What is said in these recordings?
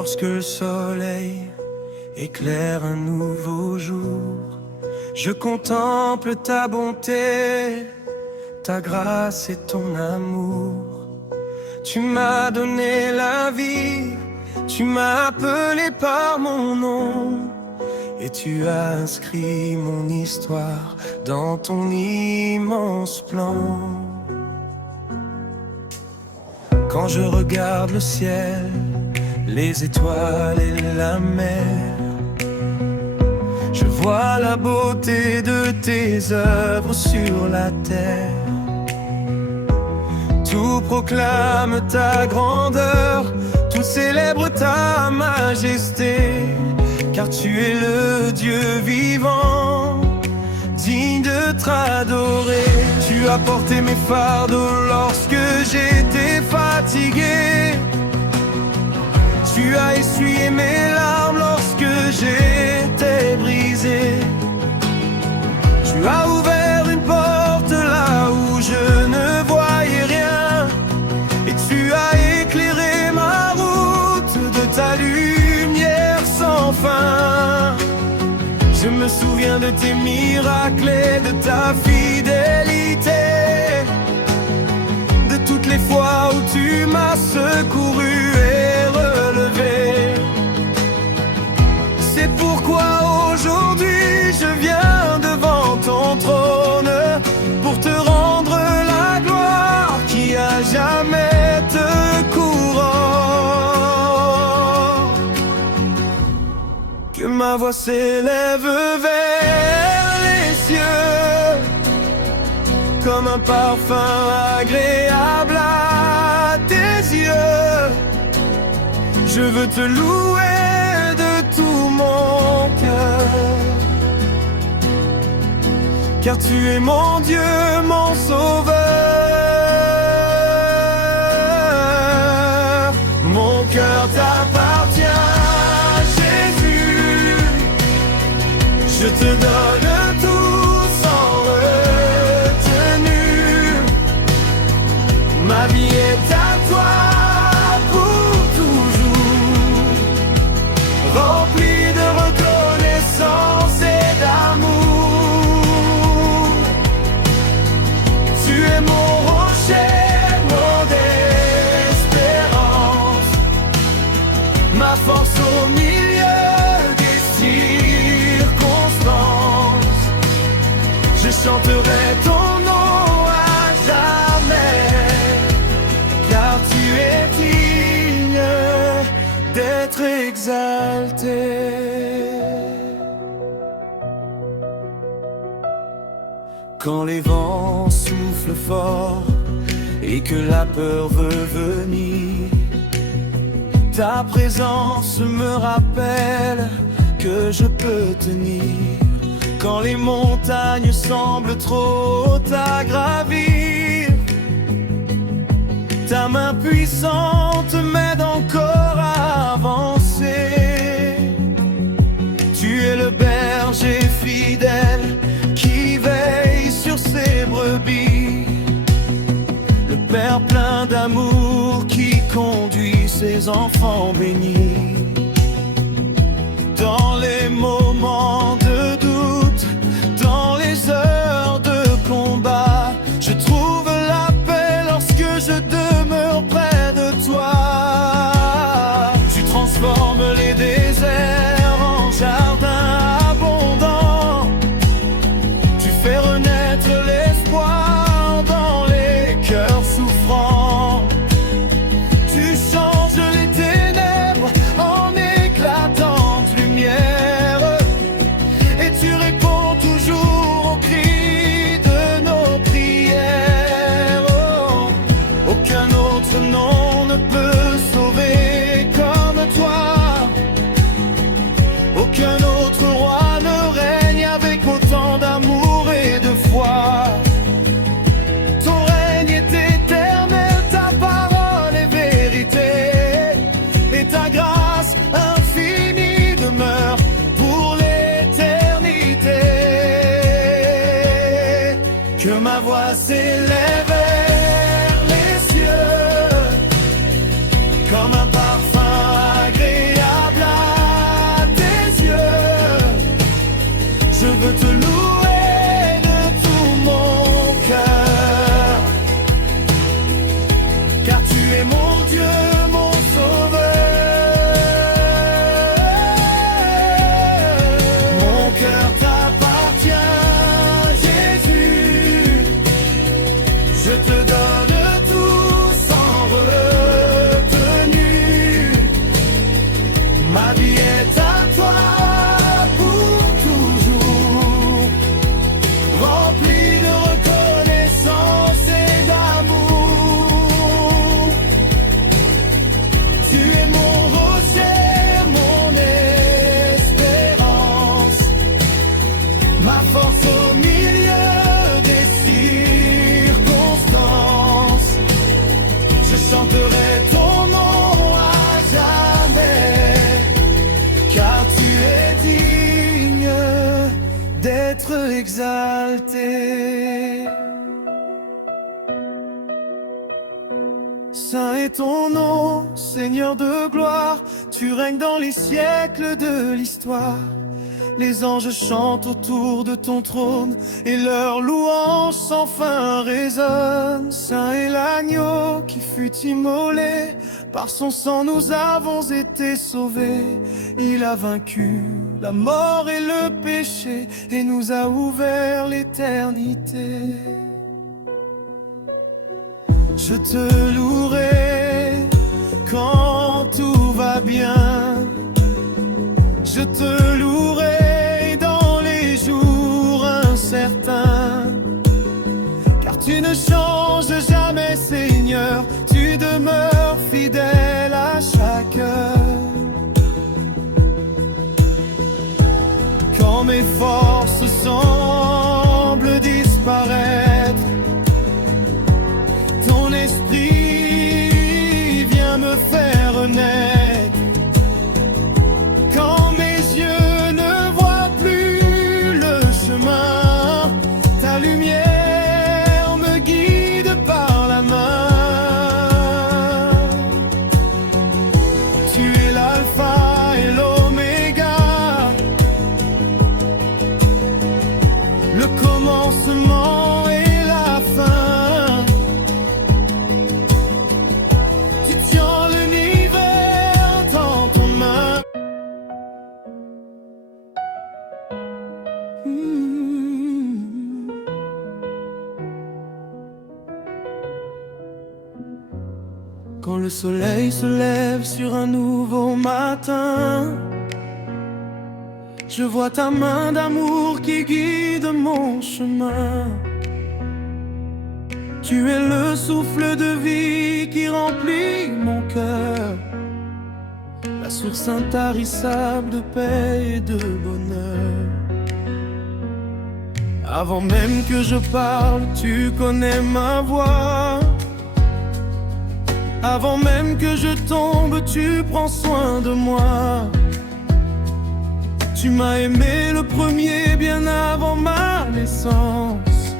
Lorsque le soleil éclaire un nouveau jour, je contemple ta bonté, ta grâce et ton amour. Tu m'as donné la vie, tu m'as appelé par mon nom, et tu as inscrit mon histoire dans ton immense plan. Quand je regarde le ciel, les étoiles et la mer, je vois la beauté de tes œuvres sur la terre. Tout proclame ta grandeur, tout célèbre ta majesté, car tu es le Dieu vivant, digne de t'adorer. Tu as porté mes fardeaux lorsque j'étais fatigué. Tu as essuyé mes larmes lorsque j'étais brisé. Tu as ouvert une porte là où je ne voyais rien, et tu as éclairé ma route de ta lumière sans fin. Je me souviens de tes miracles et de ta fidélité, de toutes les fois où tu m'as secouru et relevé. C'est pourquoi aujourd'hui je viens devant ton trône pour te rendre la gloire qui à jamais te couronne. Que ma voix s'élève vers les cieux comme un parfum agréable à tes yeux. Je veux te louer de tout mon cœur, car tu es mon Dieu, mon sauveur. Mon cœur t'appartient, Jésus. Je te donne tout sans retenue. Ma vie est à toi pour toujours, remplie de reconnaissance et d'amour. Tu es mon rocher, mon espérance, ma force au milieu des circonstances. Je chanterai ton nom à jamais, car tu es digne d'être exalté. Quand les vents soufflent fort et que la peur veut venir, ta présence me rappelle que je peux tenir. Quand les montagnes semblent trop hautes à gravir, ta main puissante m'aide encore à avancer. Tu es le berger fidèle qui veille sur ses brebis, le Père plein d'amour qui conduit ses enfants bénis. Dans les moments de doute, dans les heures de combat, je trouve la paix lorsque je demeure près de toi. Tu transformes les déserts en jardins abondants. Tu fais renaître l'espoir dans les cœurs souffrants. Tu changes les ténèbres en éclatante lumière, et tu réponds toujours aux cris de nos prières. Oh, aucun autre nom ne peut sauver comme toi. Aucun autre roi ne règne avec autant d'amour et de foi. Ton règne est éternel, ta parole est vérité, et ta grâce infinie demeure pour l'éternité. Que ma voix s'élève vers les cieux comme un parfum agréable Ma vie est à toi pour toujours, remplie de reconnaissance et d'amour. Tu es mon rocher, mon espérance, ma force au milieu des circonstances. Je chanterai ton nom à jamais, car tu es digne d'être exalté. Saint est ton nom, Seigneur de gloire, tu règnes dans les siècles de l'histoire. Les anges chantent autour de ton trône et leur louange sans fin résonne. Saint est l'agneau qui fut immolé, par son sang nous avons été sauvés. Il a vaincu la mort et le péché et nous a ouvert l'éternité. Je te louerai quand tout va bien, je te louerai dans les jours incertains, car tu ne changes jamais, Seigneur, tu demeures fidèle à chaque heure. Quand mes forces semblent disparaître, ton esprit vient me faire renaître. Quand mes yeux ne voient plus le chemin, ta lumière me guide par la main. Tu es l'alpha et l'oméga, le commencement et la fin. Tu tiens l'univers dans ton main. Quand le soleil se lève sur un nouveau matin, je vois ta main d'amour qui guide mon chemin. Tu es le souffle de vie qui remplit mon cœur, la source intarissable de paix et de bonheur. Avant même que je parle, tu connais ma voix. Avant même que je tombe, tu prends soin de moi. Tu m'as aimé le premier bien avant ma naissance,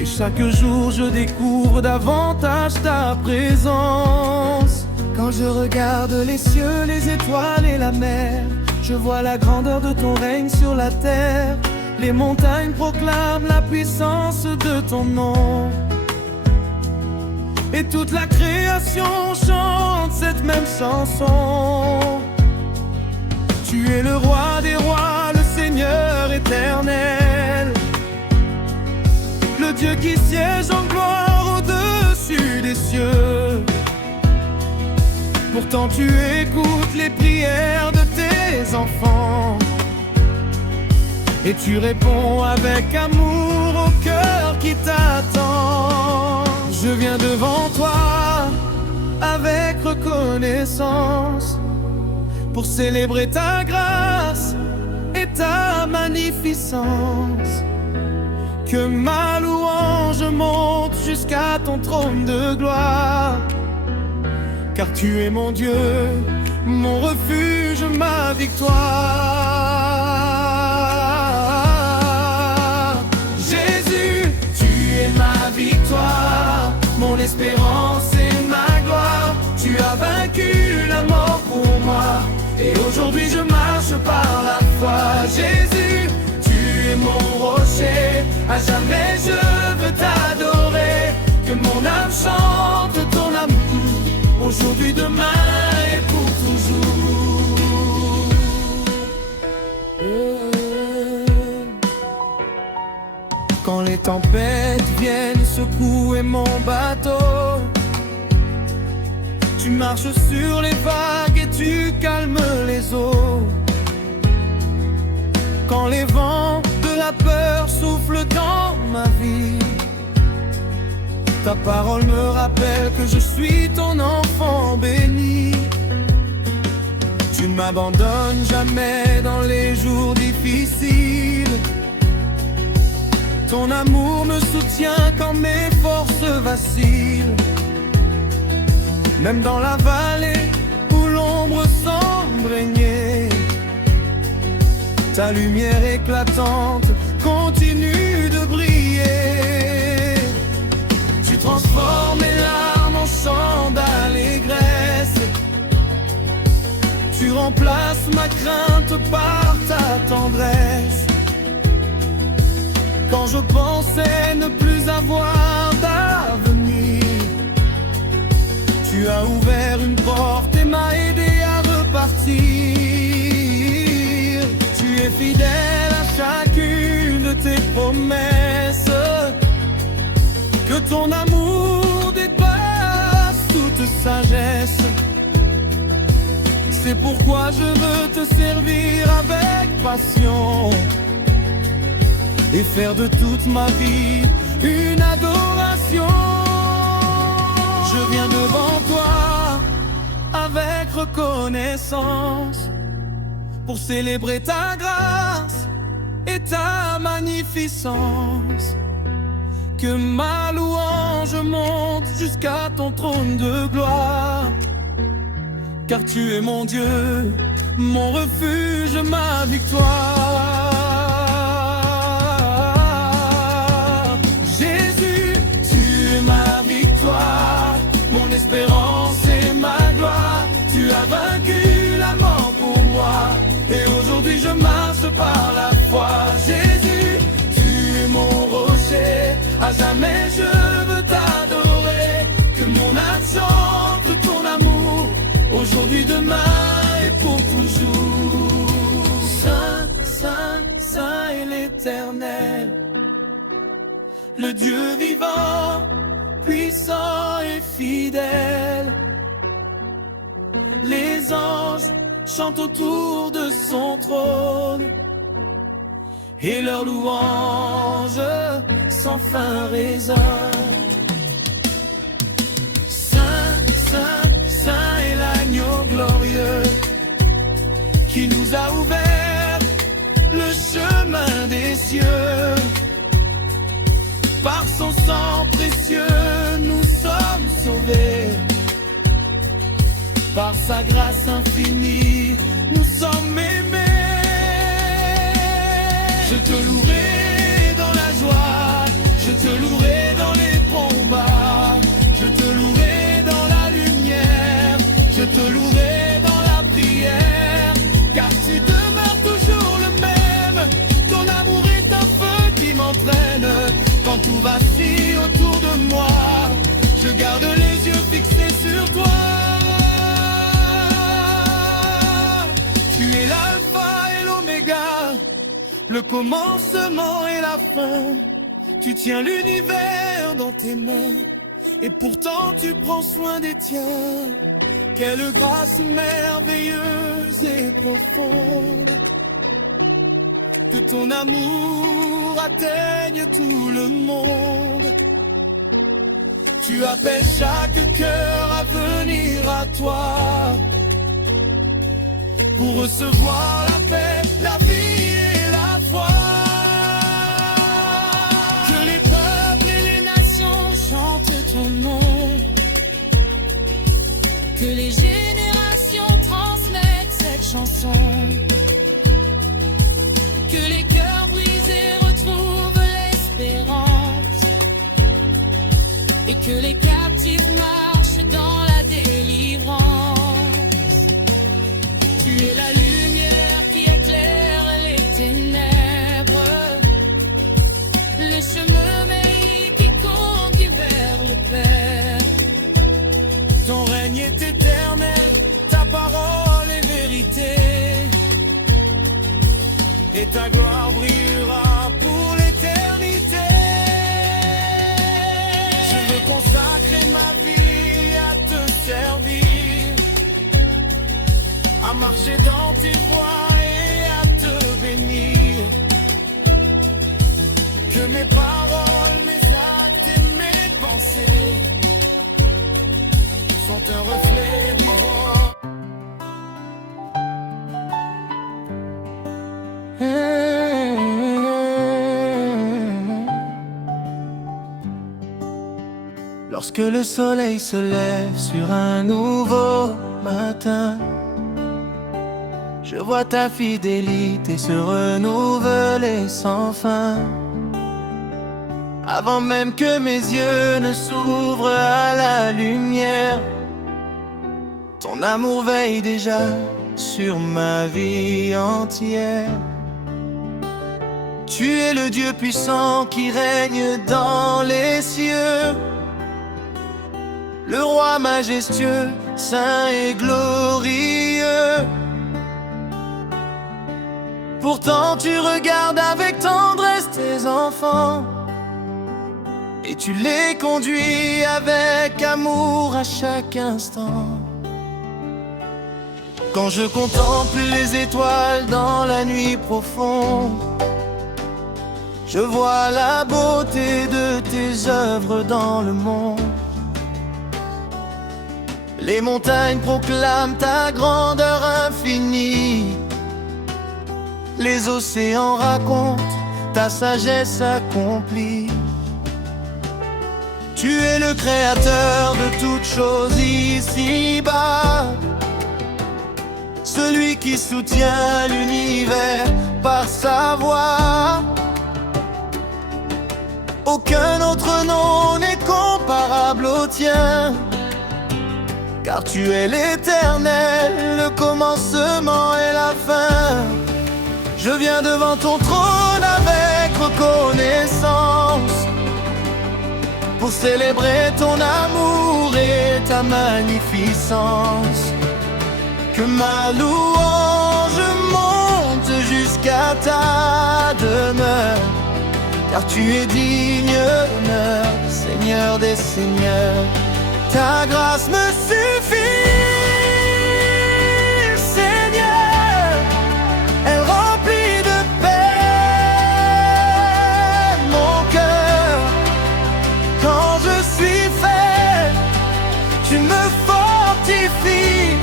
et chaque jour je découvre davantage ta présence. Quand je regarde les cieux, les étoiles et la mer, je vois la grandeur de ton règne sur la terre. Les montagnes proclament la puissance de ton nom, et toute la création chante cette même chanson. Tu es le roi des rois, le Seigneur éternel, le Dieu qui siège en gloire au-dessus des cieux. Pourtant tu écoutes les prières de tes enfants, et tu réponds avec amour au cœur qui t'attend. Je viens devant toi avec reconnaissance, pour célébrer ta grâce et ta magnificence. Que ma louange monte jusqu'à ton trône de gloire, car tu es mon Dieu, mon refuge, ma victoire. Jésus, tu es ma victoire, mon espérance et ma gloire. Tu as vaincu la mort pour moi, et aujourd'hui je marche par la foi. Jésus, tu es mon rocher, à jamais je veux t'adorer. Que mon âme chante ton amour, aujourd'hui, demain et pour toujours. Quand les tempêtes viennent secouer mon bateau, Tu marches sur les vagues et tu calmes les eaux. Quand les vents de la peur soufflent dans ma vie, ta parole me rappelle que je suis ton enfant béni. Tu ne m'abandonnes jamais dans les jours difficiles. Ton amour me soutient quand mes forces vacillent. Même dans la vallée où l'ombre semble régner, ta lumière éclatante continue de briller. Tu transformes mes larmes en chants d'allégresse. Tu remplaces ma crainte par ta tendresse. Quand je pensais ne plus avoir d'avenir, tu as ouvert une porte et m'as aidé à repartir. Tu es fidèle à chacune de tes promesses. Que ton amour dépasse toute sagesse. C'est pourquoi je veux te servir avec passion et faire de toute ma vie une adoration. Je viens devant toi avec reconnaissance pour célébrer ta grâce et ta magnificence. Que ma louange monte jusqu'à ton trône de gloire. Car tu es mon Dieu, mon refuge, ma victoire. Jésus, tu es ma victoire, mon espérance et ma gloire. Tu as vaincu la mort pour moi, et aujourd'hui je marche par la foi. Jésus, tu es mon rocher, à jamais je veux t'adorer. Que mon âme chante ton amour, aujourd'hui, demain et pour toujours. Saint, Saint, Saint est l'Éternel, le Dieu vivant, puissant et fidèle. Les anges chantent autour de son trône, et leur louange sans fin résonne. Saint, Saint, Saint est l'agneau glorieux qui nous a ouvert le chemin des cieux. Par son sang précieux, nous sommes sauvés. Par sa grâce infinie, nous sommes aimés. Je te louerai dans la joie, je te louerai dans les combats, je te louerai dans la lumière, je te louerai dans la prière. Car tu demeures toujours le même, ton amour est un feu qui m'entraîne. Quand tout vacille autour de moi, je garde les yeux fixés sur toi. Tu es l'alpha et l'oméga, le commencement et la fin. Tu tiens l'univers dans tes mains, et pourtant tu prends soin des tiens. Quelle grâce merveilleuse et profonde, que ton amour atteigne tout le monde. Tu appelles chaque cœur à venir à toi, pour recevoir la paix, la vie et la foi. Que les peuples et les nations chantent ton nom, que les générations transmettent cette chanson, que les cœurs brisés retrouvent l'espérance, et que les captifs marchent dans la délivrance. Tu es la lumière qui éclaire les ténèbres, le chemin qui conduit vers le Père. Ton règne est éternel, ta parole est vérité, et ta gloire brillera pour l'éternité. Je veux consacrer ma vie à te servir, à marcher dans tes voies et à te bénir. Que mes paroles, mes actes et mes pensées sont un reflet vivant. Lorsque le soleil se lève sur un nouveau matin, je vois ta fidélité se renouveler sans fin. Avant même que mes yeux ne s'ouvrent à la lumière, ton amour veille déjà sur ma vie entière. Tu es le Dieu puissant qui règne dans les cieux, le roi majestueux, saint et glorieux. Pourtant tu regardes avec tendresse tes enfants et tu les conduis avec amour à chaque instant. Quand je contemple les étoiles dans la nuit profonde, je vois la beauté de tes œuvres dans le monde. Les montagnes proclament ta grandeur infinie, les océans racontent ta sagesse accomplie. Tu es le créateur de toutes choses ici-bas, celui qui soutient l'univers par sa voix. Aucun autre nom n'est comparable au tien, car tu es l'éternel, le commencement et la fin. Je viens devant ton trône avec reconnaissance, pour célébrer ton amour et ta magnificence. Que ma louange monte jusqu'à ta demeure, car tu es digne d'honneur, Seigneur des seigneurs. Ta grâce me suffit, Seigneur, elle remplit de paix mon cœur. Quand je suis faible, tu me fortifies.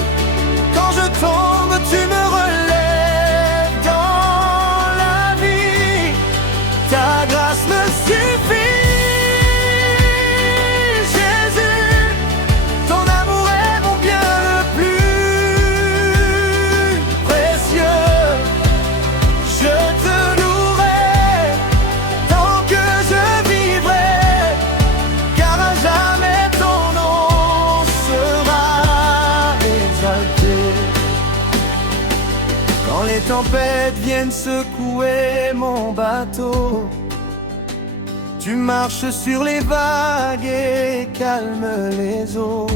Quand je tombe, tu me relèves dans la vie. Ta grâce me suffit. Quand les tempêtes viennent secouer mon bateau, tu marches sur les vagues et calmes les eaux.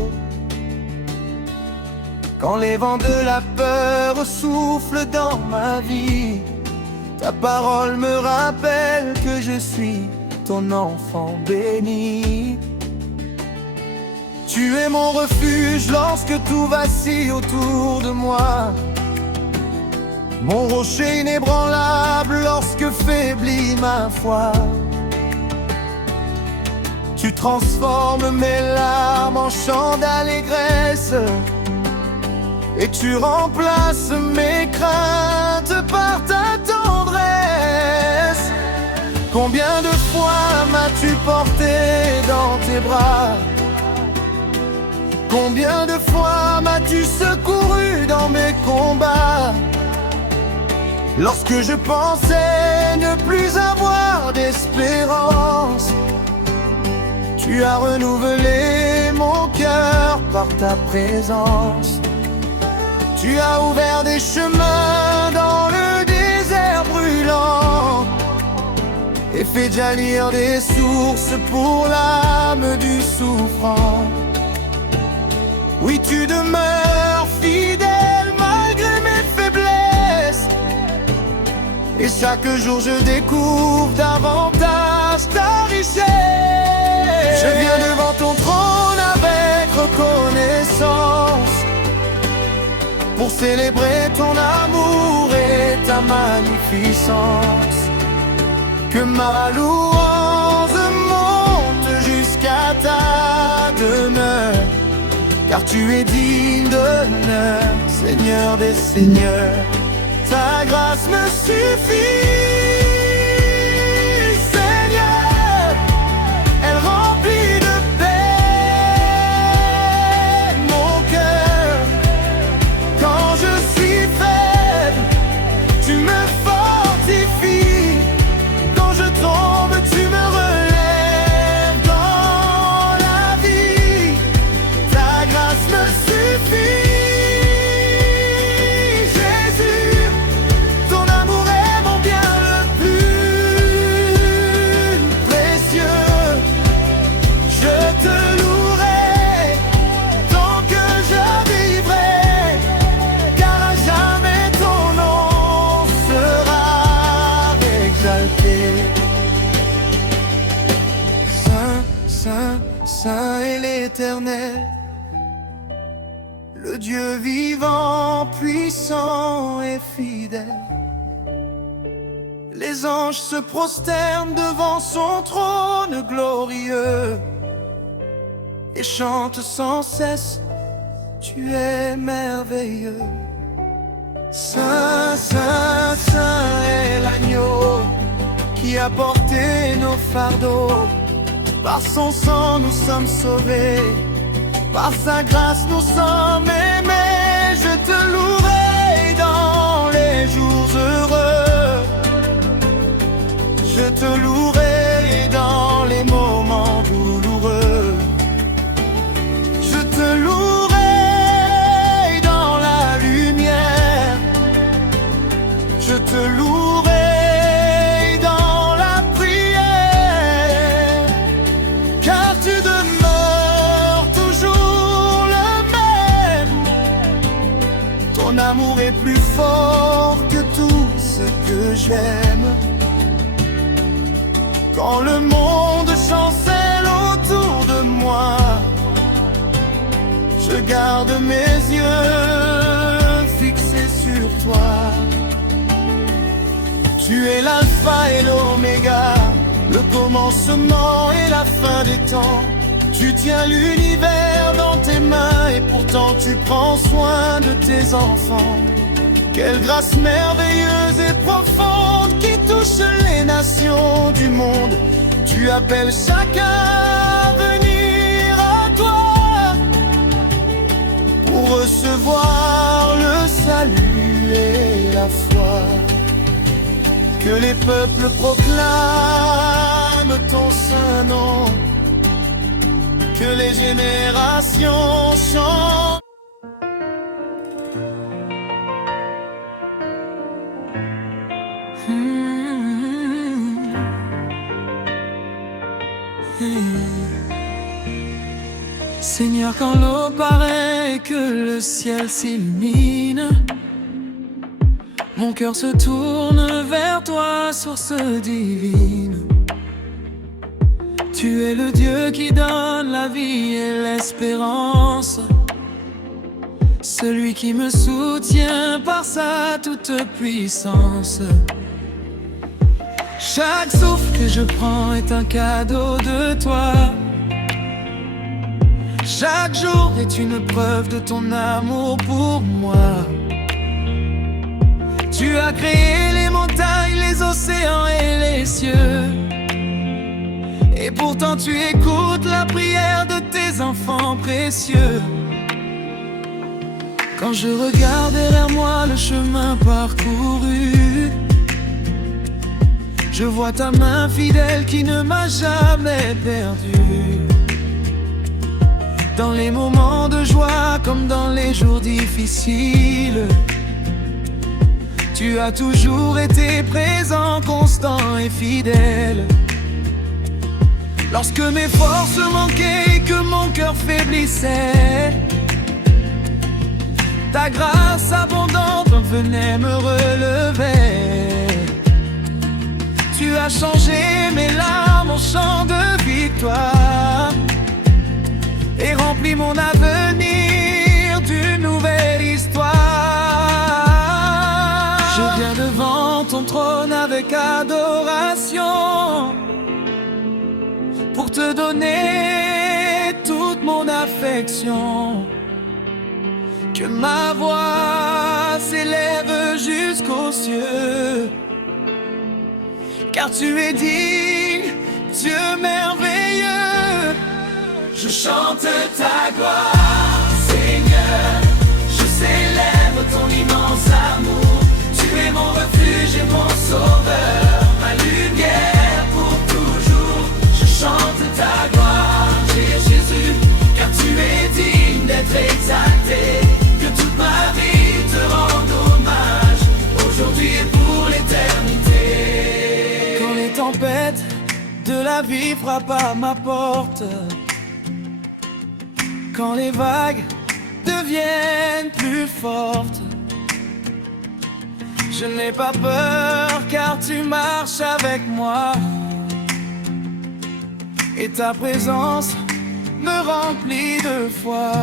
Quand les vents de la peur soufflent dans ma vie, ta parole me rappelle que je suis ton enfant béni. Tu es mon refuge lorsque tout vacille autour de moi, mon rocher inébranlable lorsque faiblit ma foi. Tu transformes mes larmes en chants d'allégresse, et tu remplaces mes craintes par ta tendresse. Combien de fois m'as-tu porté dans tes bras? Combien de fois m'as-tu secouru dans mes combats? Lorsque je pensais ne plus avoir d'espérance, tu as renouvelé mon cœur par ta présence. Tu as ouvert des chemins dans le désert brûlant et fait jaillir des sources pour l'âme du souffrant. Oui, tu demeures fidèle malgré mes faiblesses, et chaque jour je découvre davantage ta richesse. Je viens devant ton trône avec reconnaissance, pour célébrer ton amour et ta magnificence. Que ma louange monte jusqu'à ta demeure, car tu es digne d'honneur, Seigneur des seigneurs. Ta grâce me suffit, Seigneur, elle remplit de paix mon cœur. Quand je suis faible, tu me fortifies. Quand je tombe, tu me relèves dans la vie. Ta grâce me suffit. Saint, Saint est l'Éternel, le Dieu vivant, puissant et fidèle. Les anges se prosternent devant son trône glorieux et chantent sans cesse, tu es merveilleux. Saint, Saint, Saint est l'agneau qui a porté nos fardeaux. Par son sang nous sommes sauvés, par sa grâce nous sommes aimés. Je te louerai dans les jours heureux, je te louerai dans les moments douloureux. Je te louerai dans la lumière, je te louerai ton amour est plus fort que tout ce que j'aime. Quand le monde chancelle autour de moi, je garde mes yeux fixés sur toi. Tu es l'alpha et l'oméga, le commencement et la fin des temps. Tu tiens l'univers dans tes mains et pourtant tu prends soin de tes enfants. Quelle grâce merveilleuse et profonde qui touche les nations du monde. Tu appelles chacun à venir à toi pour recevoir le salut et la foi. Que les peuples proclament ton saint nom, que les générations chantent. Seigneur, quand l'eau paraît et que le ciel s'illumine, mon cœur se tourne vers toi, source divine. Tu es le Dieu qui donne la vie et l'espérance, celui qui me soutient par sa toute puissance. Chaque souffle que je prends est un cadeau de toi. Chaque jour est une preuve de ton amour pour moi. Tu as créé les montagnes, les océans et les cieux. Et pourtant tu écoutes la prière de tes enfants précieux. Quand je regarde derrière moi le chemin parcouru, je vois ta main fidèle qui ne m'a jamais perdu. Dans les moments de joie comme dans les jours difficiles, tu as toujours été présent, constant et fidèle. Lorsque mes forces manquaient et que mon cœur faiblissait, ta grâce abondante venait me relever. Tu as changé mes larmes en chant de victoire et rempli mon avenir d'une nouvelle histoire. ton trône avec adoration, pour te donner toute mon affection. Que ma voix s'élève jusqu'aux cieux, car tu es digne, Dieu merveilleux. Je chante ta gloire, Seigneur. Je célèbre ton immense amour. Tu es mon refuge et mon sauveur, ma lumière pour toujours. Je chante ta gloire, Jésus, car tu es digne d'être exalté. Que toute ma vie te rende hommage, aujourd'hui et pour l'éternité. Quand les tempêtes de la vie frappent à ma porte, quand les vagues deviennent plus fortes, je n'ai pas peur car tu marches avec moi, et ta présence me remplit de foi.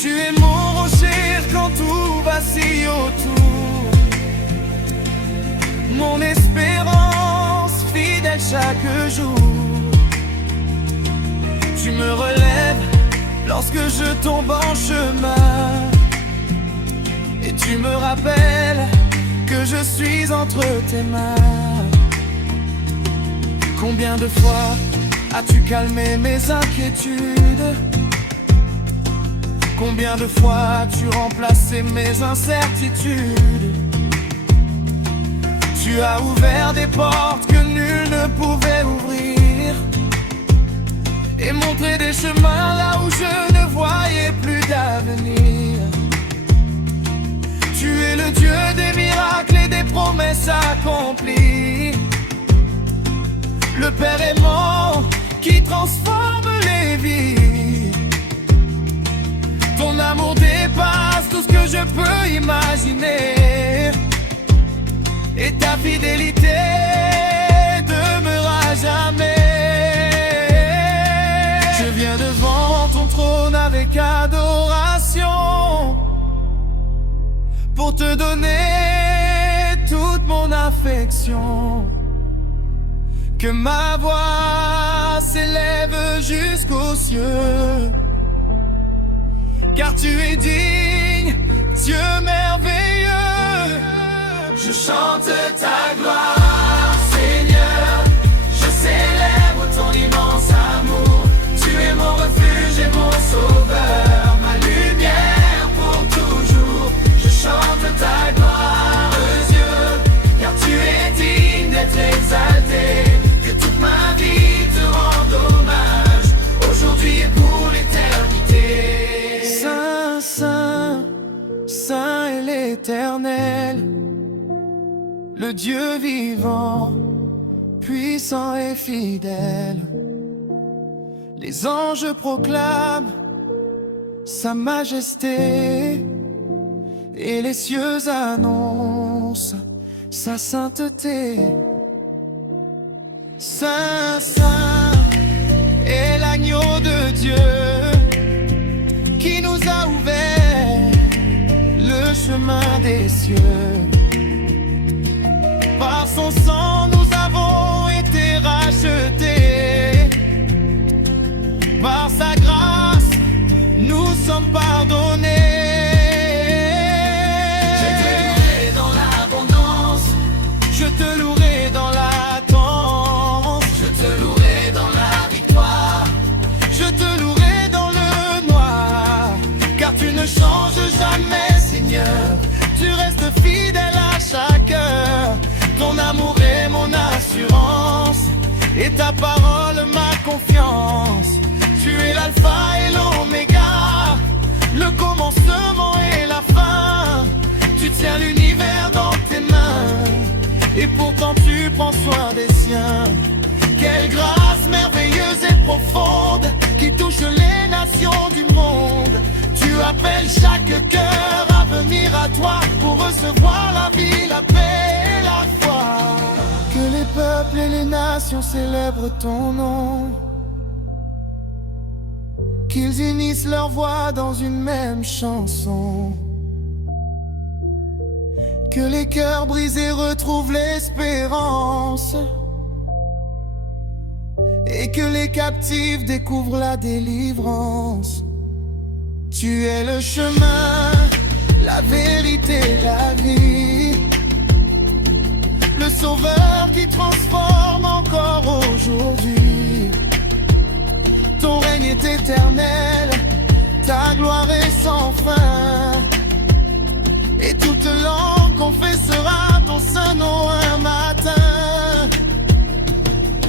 Tu es mon rocher quand tout vacille autour, mon espérance fidèle chaque jour. Tu me relèves lorsque je tombe en chemin, et tu me rappelles que je suis entre tes mains. Combien de fois as-tu calmé mes inquiétudes? Combien de fois as-tu remplacé mes incertitudes? Tu as ouvert des portes que nul ne pouvait ouvrir, et montré des chemins là où je ne voyais plus d'avenir. Tu es le Dieu des miracles et des promesses accomplies, le Père aimant qui transforme les vies. Ton amour dépasse tout ce que je peux imaginer, et ta fidélité demeure à jamais. Je viens devant ton trône avec adoration, pour te donner toute mon affection. Que ma voix s'élève jusqu'aux cieux, car tu es digne, Dieu merveilleux. Je chante ta gloire, Seigneur. Je célèbre ton immense amour. Tu es mon refuge et mon sauveur, ma lumière pour toujours. Je chante ta gloire, Dieu, car tu es digne d'être exalté. Que toute ma vie te rende hommage, aujourd'hui et pour l'éternité. Saint, Saint, Saint est l'Éternel, le Dieu vivant, puissant et fidèle. Les anges proclament sa majesté, et les cieux annoncent sa sainteté. Saint, Saint est l'agneau de Dieu, qui nous a ouvert le chemin des cieux. Par son sang nous avons été rachetés, par sa grâce nous sommes pardonnés. Je te louerai dans l'abondance, je te louerai dans l'attente, je te louerai dans la victoire, je te louerai dans le noir. Car tu ne changes jamais, Seigneur, tu restes fidèle à chaque heure. Ton amour est mon assurance, et ta parole ma confiance. Tu es l'alpha et l'oméga, le commencement et la fin. Tu tiens l'univers dans tes mains, et pourtant tu prends soin des siens. Quelle grâce merveilleuse et profonde, qui touche les nations du monde. Tu appelles chaque cœur à venir à toi, pour recevoir la vie, la paix et la foi. Que les peuples et les nations célèbrent ton nom, qu'ils unissent leurs voix dans une même chanson. que les cœurs brisés retrouvent l'espérance, et que les captifs découvrent la délivrance. Tu es le chemin, la vérité, la vie, le sauveur qui transforme encore aujourd'hui. Ton règne est éternel, ta gloire est sans fin, et toute langue confessera ton saint nom un matin.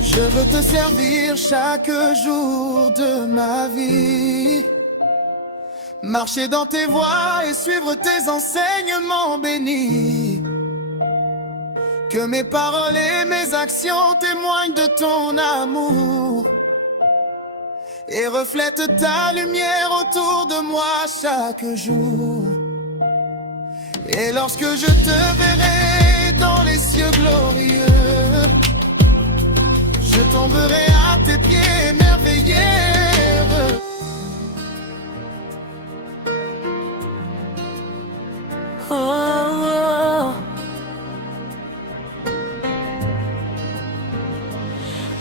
Je veux te servir chaque jour de ma vie, marcher dans tes voies et suivre tes enseignements bénis. Que mes paroles et mes actions témoignent de ton amour et reflètent ta lumière autour de moi chaque jour. Et lorsque je te verrai dans les cieux glorieux, je tomberai à tes pieds émerveillé. Oh, oh.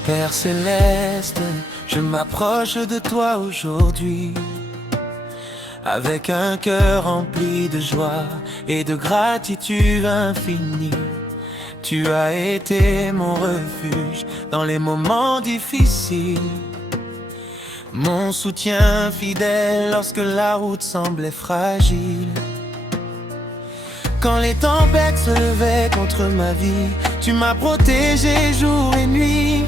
Père céleste, je m'approche de toi aujourd'hui avec un cœur rempli de joie et de gratitude infinie. Tu as été mon refuge dans les moments difficiles, mon soutien fidèle lorsque la route semblait fragile. Quand les tempêtes se levaient contre ma vie, tu m'as protégé jour et nuit.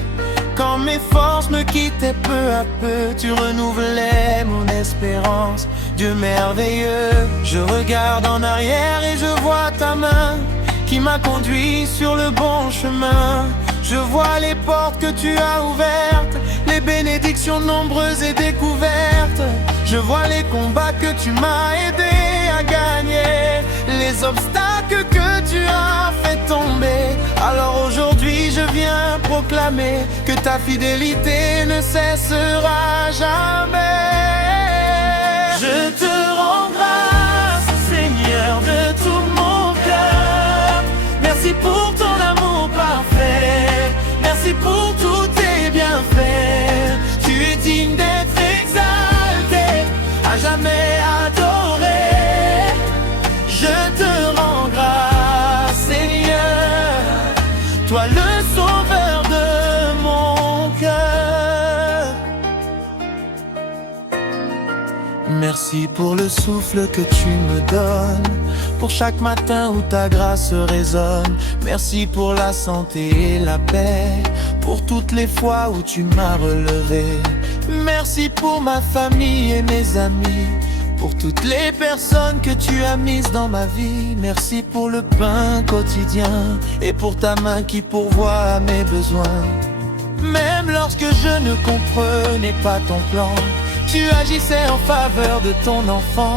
Quand mes forces me quittaient peu à peu, tu renouvelais mon espérance. Dieu merveilleux, je regarde en arrière et je vois ta main qui m'a conduit sur le bon chemin. Je vois les portes que tu as ouvertes, les bénédictions nombreuses et découvertes. Je vois les combats que tu m'as aidé à gagner, les obstacles que tu as fait tomber. Alors aujourd'hui je viens proclamer que ta fidélité ne cessera jamais. Je te rends grâce, Seigneur, de tout mon cœur. Merci pour ton amour parfait, merci pour tous tes bienfaits. Tu es digne d'être exalté, à jamais adoré. Je te rends grâce, Seigneur, toi le sauveur de mon cœur. Merci pour le souffle que tu me donnes, pour chaque matin où ta grâce résonne. Merci pour la santé et la paix, pour toutes les fois où tu m'as relevé. Merci pour ma famille et mes amis, pour toutes les personnes que tu as mises dans ma vie. Merci pour le pain quotidien et pour ta main qui pourvoit à mes besoins. Même lorsque je ne comprenais pas ton plan, tu agissais en faveur de ton enfant.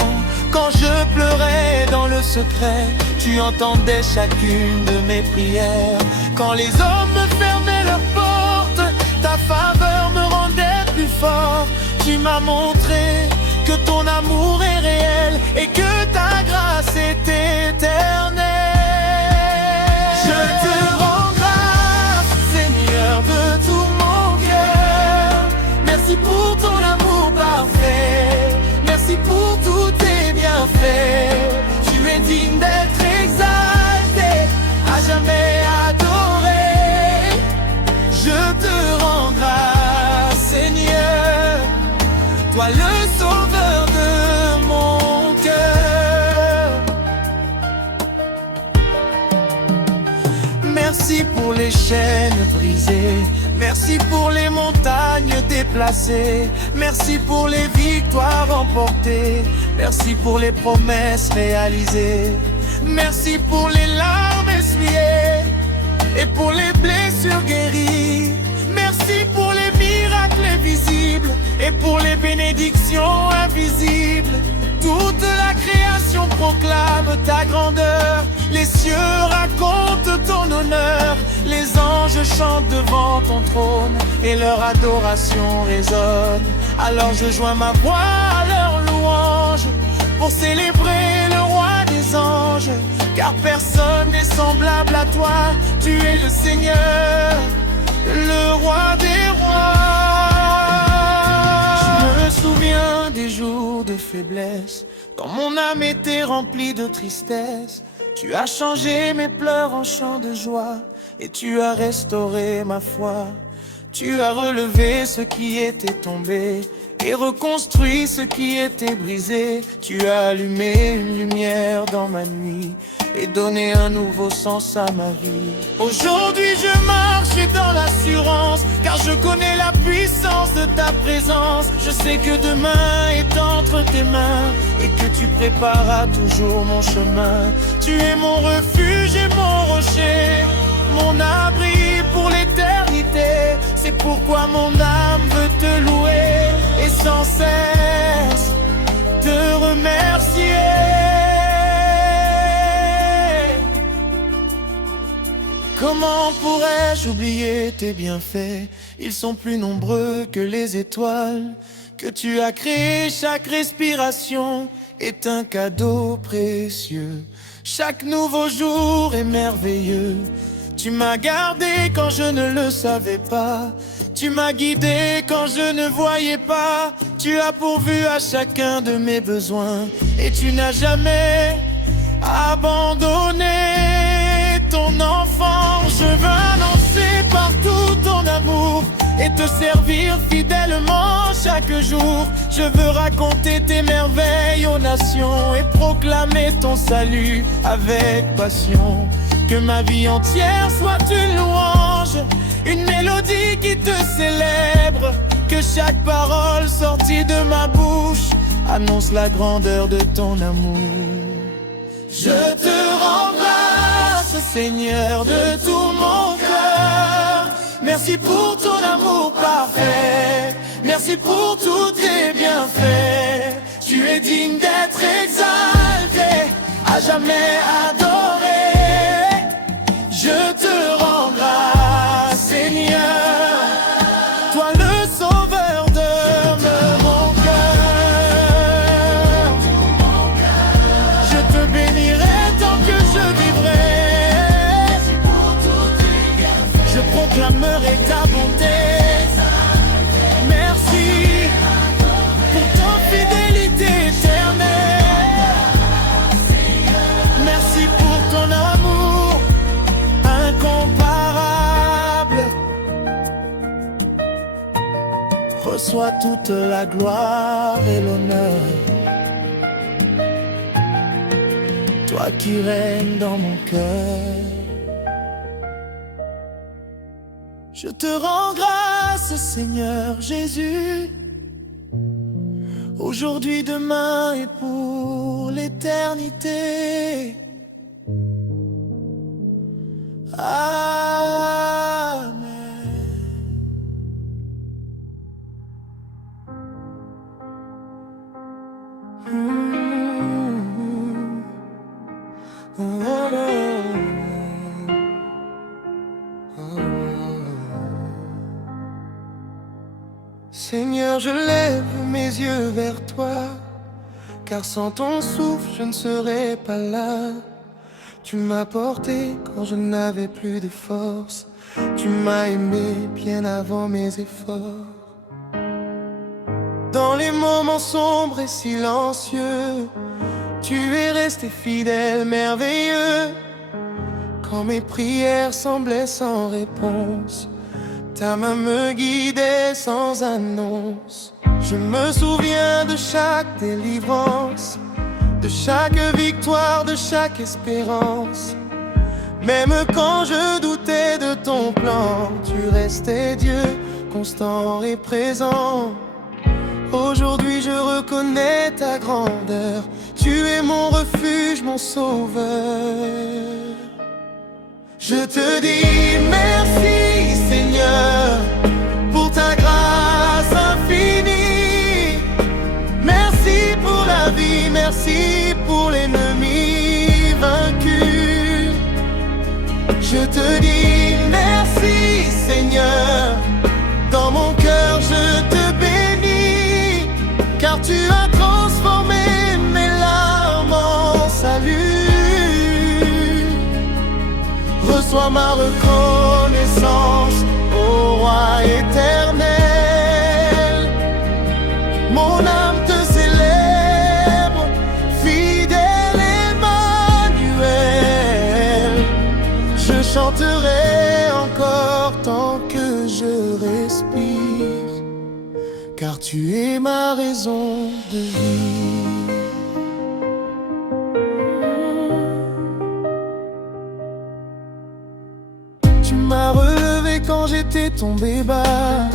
Quand je pleurais dans le secret, tu entendais chacune de mes prières. Quand les hommes me fermaient leurs portes, ta faveur me rendait plus fort. Tu m'as montré que ton amour est réel et que ta grâce est éternelle. Je te rends grâce, Seigneur, de tout mon cœur. Merci pour ton amour parfait, merci pour tous tes bienfaits. Tu es digne d'être exalté, à jamais adoré. Je te rends grâce, Seigneur, toi le sauveur de mon cœur. Merci pour les chaînes brisées, merci pour les montagnes déplacées, merci pour les victoires remportées, merci pour les promesses réalisées, merci pour les larmes essuyées et pour les blessures guéries. Merci pour les miracles visibles et pour les bénédictions invisibles. Toute la création proclame ta grandeur, les cieux racontent ton honneur, les anges chantent devant ton trône et leur adoration résonne. Alors je joins ma voix à leur louange pour célébrer le roi des anges, car personne n'est semblable à toi. Tu es le Seigneur, le roi des rois. Je me souviens des jours de faiblesse, quand mon âme était remplie de tristesse. Tu as changé mes pleurs en chants de joie, et tu as restauré ma foi. Tu as relevé ce qui était tombé, et reconstruit ce qui était brisé. Tu as allumé une lumière dans ma nuit, et donné un nouveau sens à ma vie. Aujourd'hui je marche dans l'assurance, car je connais la puissance de ta présence. Je sais que demain est entre tes mains, et que tu prépareras toujours mon chemin. Tu es mon refuge et mon rocher, mon abri pour l'éternité. C'est pourquoi mon âme veut te louer, et sans cesse te remercier. Comment pourrais-je oublier tes bienfaits? Ils sont plus nombreux que les étoiles que tu as créées. Chaque respiration est un cadeau précieux. Chaque nouveau jour est merveilleux. Tu m'as gardé quand je ne le savais pas. Tu m'as guidé quand je ne voyais pas. Tu as pourvu à chacun de mes besoins, et tu n'as jamais abandonné ton enfant. Je veux annoncer partout ton amour, et te servir fidèlement chaque jour. Je veux raconter tes merveilles aux nations, et proclamer ton salut avec passion. Que ma vie entière soit une louange, une mélodie qui te célèbre. Que chaque parole sortie de ma bouche annonce la grandeur de ton amour. Je te rends grâce, Seigneur, de tout mon cœur. Merci pour ton amour parfait. Merci pour tous tes bienfaits. Tu es digne d'être exalté, à jamais adoré. Je te rends grâce, Seigneur, toi le sauveur de mon cœur. Je te bénirai tant que je vivrai. Je proclamerai ta bonté. Merci pour ton fidélité éternelle. Merci pour ton amour incomparable. Reçois toute la gloire et l'honneur, toi qui règnes dans mon cœur. Je te rends grâce, Seigneur Jésus, aujourd'hui, demain et pour l'éternité. Amen. Seigneur, je lève mes yeux vers toi, car sans ton souffle je ne serais pas là. Tu m'as porté quand je n'avais plus de force. Tu m'as aimé bien avant mes efforts. Dans les moments sombres et silencieux, tu es resté fidèle, merveilleux. Quand mes prières semblaient sans réponse, ta main me guidait sans annonce. Je me souviens de chaque délivrance, de chaque victoire, de chaque espérance. Même quand je doutais de ton plan, tu restais Dieu, constant et présent. Aujourd'hui je reconnais ta grandeur. Tu es mon refuge, mon sauveur. Je te dis merci, Seigneur, pour ta grâce infinie. Merci pour la vie, merci pour l'ennemi vaincu. Je te dis merci, Seigneur, dans mon cœur je te bénis, car tu as transformé mes larmes en salut. Reçois ma reconnaissance, ô roi éternel. Mon âme te célèbre, fidèle Emmanuel. Je chanterai encore tant que je respire, car tu es ma raison de vie. Tu m'as relevé quand j'étais tombé bas.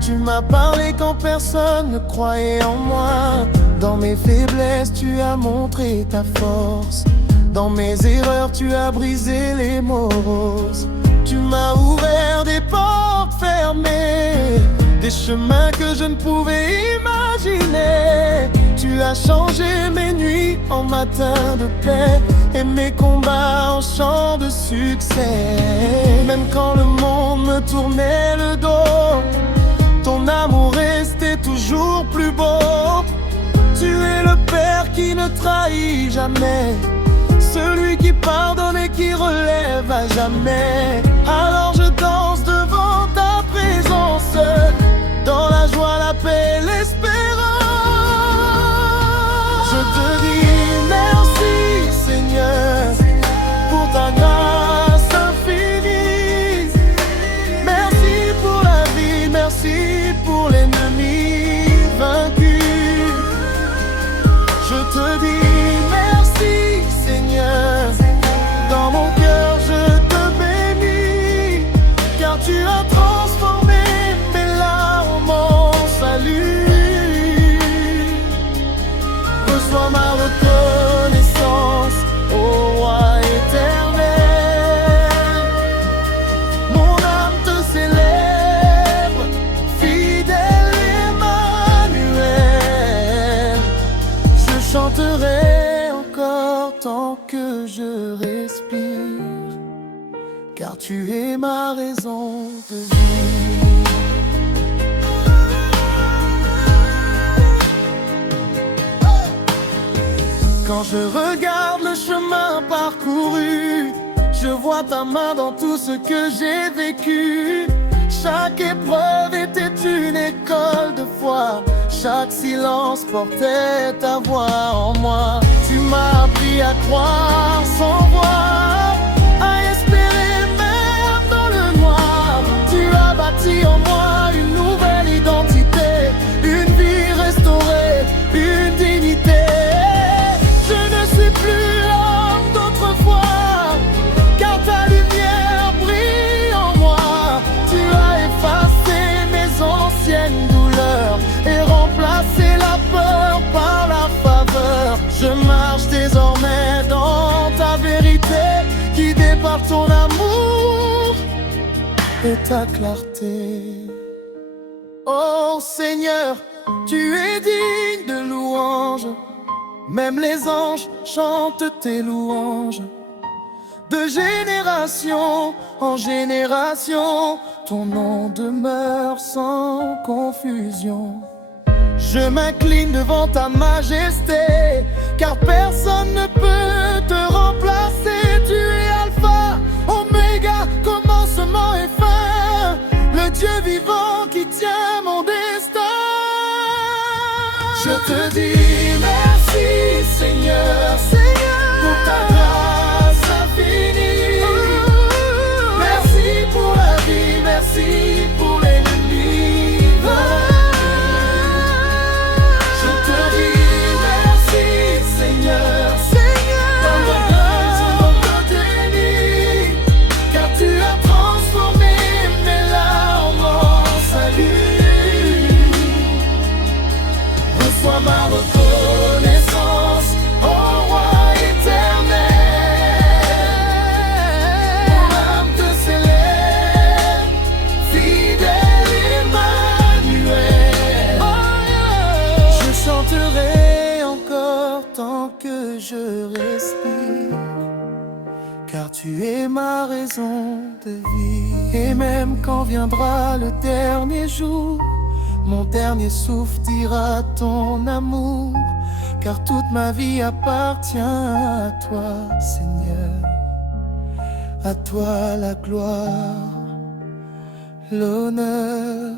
Tu m'as parlé quand personne ne croyait en moi. Dans mes faiblesses, tu as montré ta force. Dans mes erreurs, tu as brisé les moroses. Tu m'as ouvert des portes fermées, des chemins que je ne pouvais imaginer. Tu as changé mes nuits en matins de paix et mes combats en chants de succès. Même quand le monde me tournait le dos, ton amour restait toujours plus beau. Tu es le Père qui ne trahit jamais, celui qui pardonne et qui relève à jamais. Alors je danse devant ta présence, dans la joie, la paix, l'espérance. Je te dis merci Seigneur, pour ta grâce infinie. Merci pour la vie, merci pour l'ennemi vaincu. Je te dis merci Seigneur, dans mon cœur je te bénis, car tu as transformé mes larmes en salut. Reçois ma reconnaissance, ô roi éternel. Mon âme te célèbre, fidèle Emmanuel. Je chanterai encore tant que je respire, car tu es ma raison de vie. Quand je regarde le chemin parcouru, je vois ta main dans tout ce que j'ai vécu. Chaque épreuve était une école de foi, chaque silence portait ta voix en moi. Tu m'as appris à croire sans voir, à espérer même dans le noir. Tu as bâti en moi une nouvelle identité, une vie restaurée, une dignité. Je ne suis plus l'homme d'autrefois, car ta lumière brille en moi. Tu as effacé mes anciennes douleurs et remplacé la peur par la faveur. Je marche désormais dans ta vérité, guidé par ton amour et ta clarté. Oh Seigneur, tu es digne de louange. Même les anges chantent tes louanges. De génération en génération, ton nom demeure sans confusion. Je m'incline devant ta majesté, car personne ne peut te remplacer. Tu es Alpha, Oméga, commencement et fin, le Dieu vivant qui tient mon destin. Je te dis merci Seigneur, pour ta grâce infinie. Merci pour la vie, merci pour l'ennemi vaincu. Je te dis merci Seigneur, dans ma grâce, dans mon déni, car tu as transformé mes larmes en salut. Reçois ma reconnaissance, ô roi éternel. Mon âme te célèbre, fidèle Emmanuel. Je chanterai encore tant que je respire, car tu es ma raison de vie. Et même quand viendra le dernier jour, mon dernier souffle dira ton amour, car toute ma vie appartient à toi, Seigneur. à toi la gloire, l'honneur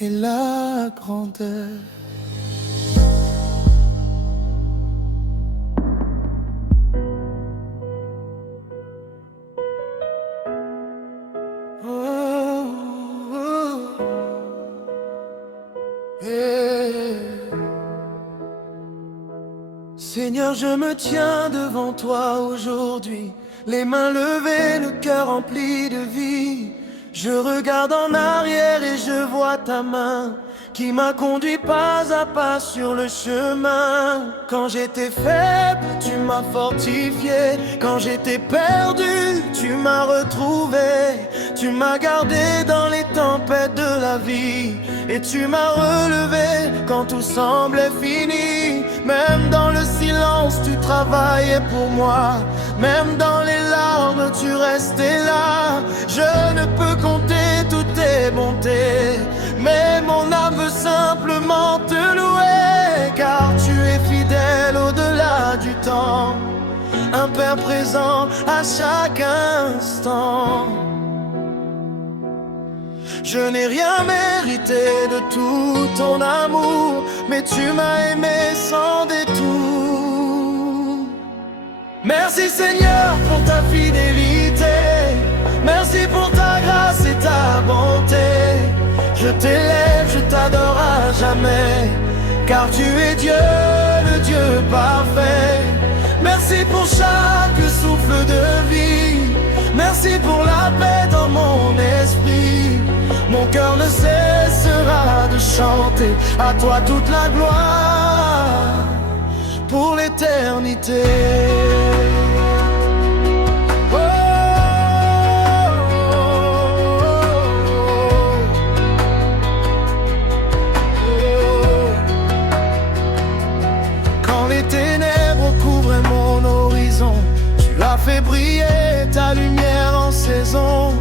et la grandeur. Seigneur, je me tiens devant toi aujourd'hui, les mains levées, le cœur rempli de vie. Je regarde en arrière et je vois ta main qui m'a conduit pas à pas sur le chemin. Quand j'étais faible, tu m'as fortifié. Quand j'étais perdu, tu m'as retrouvé. Tu m'as gardé dans les tempêtes de la vie et tu m'as relevé quand tout semblait fini. Même dans le silence, tu travaillais pour moi. Même dans les larmes, tu restais là. Je ne peux compter toutes tes bontés, mais mon âme veut simplement te louer, car tu es fidèle au-delà du temps, un Père présent à chaque instant. Je n'ai rien mérité de tout ton amour, mais tu m'as aimé sans détour. Merci Seigneur pour ta fidélité, merci pour ta grâce et ta bonté. Je t'élève, je t'adore à jamais, car tu es Dieu, le Dieu parfait. Merci pour chaque souffle de vie, merci pour la paix dans mon esprit. Mon cœur ne cessera de chanter à toi toute la gloire pour l'éternité. Quand les ténèbres couvraient mon horizon, tu as fait briller ta lumière en saison.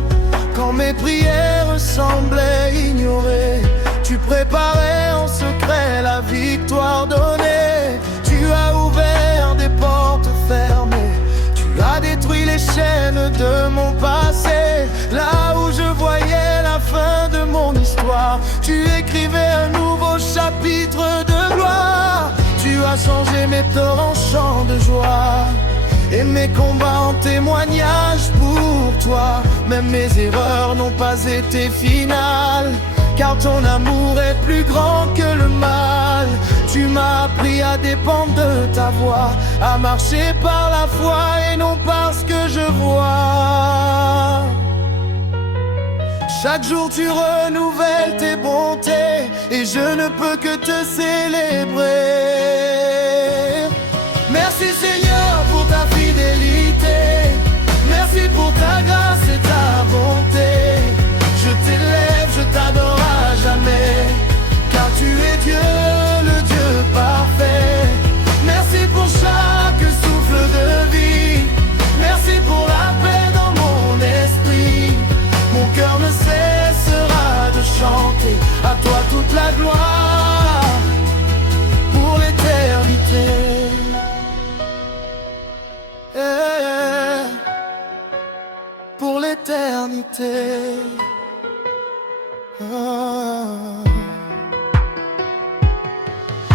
Quand mes prières semblaient ignorées, tu préparais en secret la victoire donnée. Tu as ouvert des portes fermées, tu as détruit les chaînes de mon passé. Là où je voyais la fin de mon histoire, tu écrivais un nouveau chapitre de gloire. Tu as changé mes torts en chants de joie et mes combats en témoignage pour toi. Même mes erreurs n'ont pas été finales, car ton amour est plus grand que le mal. Tu m'as appris à dépendre de ta voix, à marcher par la foi et non par ce que je vois. Chaque jour tu renouvelles tes bontés et je ne peux que te célébrer. Merci Seigneur pour ta fidélité, merci pour ta grâce et ta bonté. Je t'élève, je t'adore à jamais, car tu es Dieu, le Dieu parfait. Merci pour chaque souffle de vie, merci pour la paix dans mon esprit. Mon cœur ne cessera de chanter à toi toute la gloire pour l'éternité. Pour l'éternité.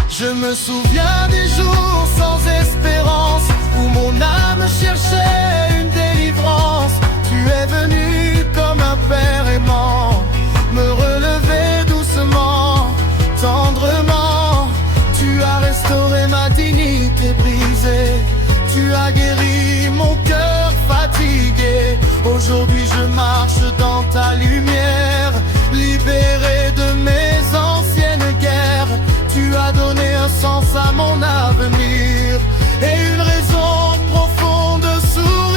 Je me souviens des jours sans espérance, où mon âme cherchait une délivrance. Tu es venu comme un père aimant, me relever doucement, tendrement. Tu as restauré ma dignité brisée, tu as guéri mon cœur fatigué. Aujourd'hui je marche dans ta lumière, libéré de mes anciennes guerres. Tu as donné un sens à mon avenir et une raison profonde de sourire.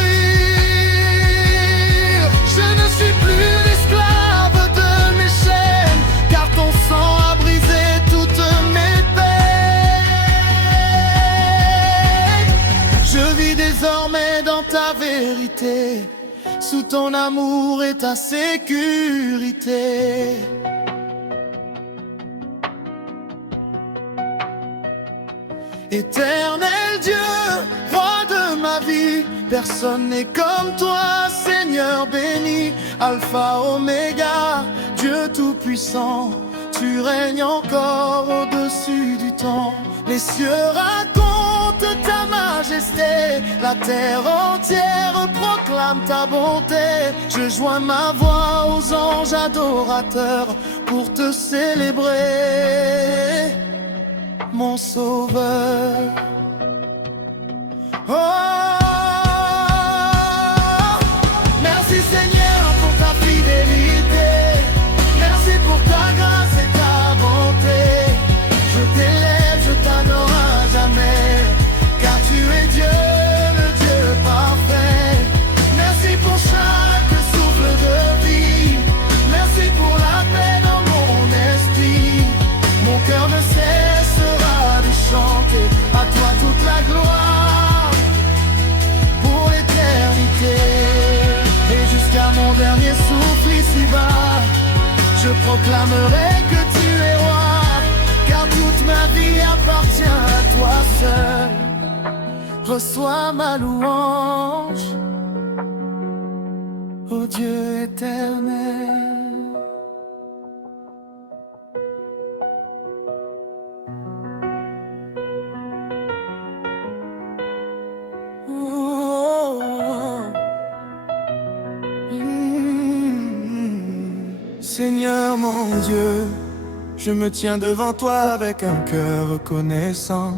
Je ne suis plus l'esclave de mes chaînes, car ton sang a brisé toutes mes peines. Je vis désormais dans ta vérité, sous ton amour et ta sécurité. Éternel Dieu, roi de ma vie. Personne n'est comme toi, Seigneur béni, Alpha, Oméga, Dieu tout-puissant. Tu règnes encore au-dessus du temps. Les cieux racontent ta majesté, la terre entière proclame ta bonté. Je joins ma voix aux anges adorateurs pour te célébrer, mon sauveur. Oh, merci Seigneur pour ta fidélité, merci pour ta grâce et ta bonté. Je t'élève, je t'adore à jamais, car tu es Dieu, le Dieu parfait. Merci pour chaque souffle de vie, merci pour la paix dans mon esprit. Mon cœur ne cessera de chanter, à toi toute la gloire pour l'éternité. Et jusqu'à mon dernier souffle ici-bas, je proclamerai que tu es roi, car toute ma vie appartient à toi seul. Reçois ma louange, ô Dieu éternel. Seigneur mon Dieu, je me tiens devant toi avec un cœur reconnaissant.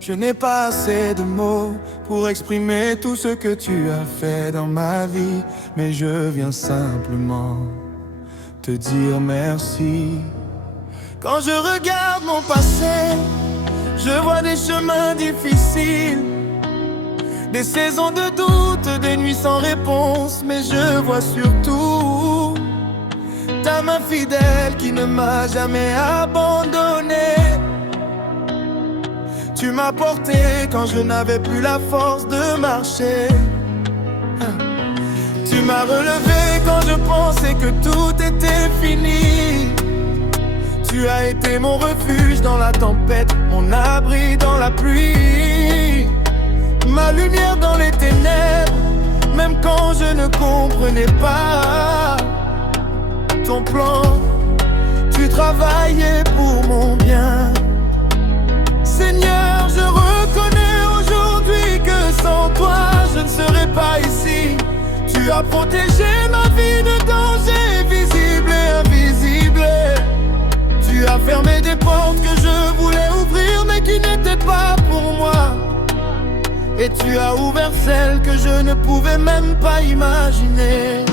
Je n'ai pas assez de mots pour exprimer tout ce que tu as fait dans ma vie, mais je viens simplement te dire merci. Quand je regarde mon passé, je vois des chemins difficiles, des saisons de doute, des nuits sans réponse, mais je vois surtout ta main fidèle qui ne m'a jamais abandonné. Tu m'as porté quand je n'avais plus la force de marcher. Tu m'as relevé quand je pensais que tout était fini. Tu as été mon refuge dans la tempête, mon abri dans la pluie, ma lumière dans les ténèbres, même quand je ne comprenais pas ton plan. Tu travaillais pour mon bien. Seigneur, je reconnais aujourd'hui que sans toi je ne serais pas ici. Tu as protégé ma vie de dangers visibles et invisibles. Tu as fermé des portes que je voulais ouvrir mais qui n'étaient pas pour moi. Et tu as ouvert celles que je ne pouvais même pas imaginer.